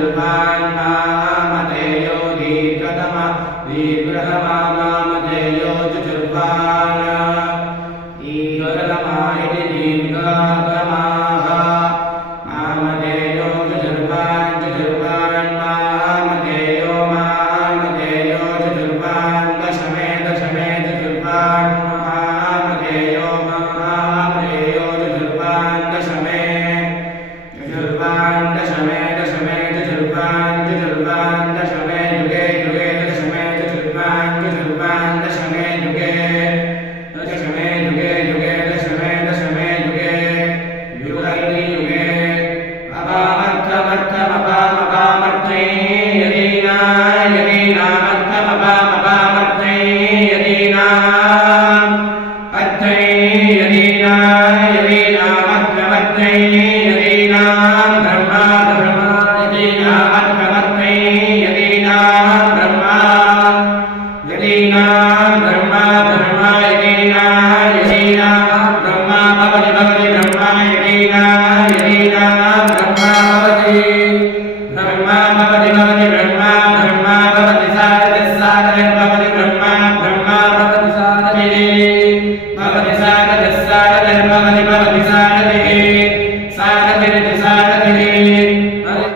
चतुर्भान् मामधेयो दीर्घतमा दीर्घतमा मामधेयो चतुर्भान् दीर्घतमा इति दीर्घतमाः मामधेयो चतुर्भान् चतुर्भान् मामधेयो चतुर्भान् दशमे दशमे चतुर्भान् मामधेयो चतुर्भान् दशमे चतुर्भान् दशमे दशमे चतुर्भान् चतुर्भान् दशमे युगे युगे दशमे चतुर्भान् चतुर्भान् दशमे युगे दशमे युगे युगे दशमे दशमे युगे युगैति युगे अपामर्थमर्थमपामपामर्थै यदीनां यदीनामर्थमपामपामर्थै यदीनाम् अर्थै यदीनामर्थमर्थै यदीनां ब्रह्मा ब्रह्मा यदीनामर्थमर्थै यदीनां ब्रह्मा ब्रह्मा यदीनां ब्रह्मा भवति भवति ब्रह्मा यदीनां ब्रह्मा भवति ब्रह्मा भवति भवति ब्रह्मा ब्रह्मा भवति साधते साधते भवति ब्रह्मा ब्रह्मा भवति साधते भवति साधते साधते भवति भवति साधते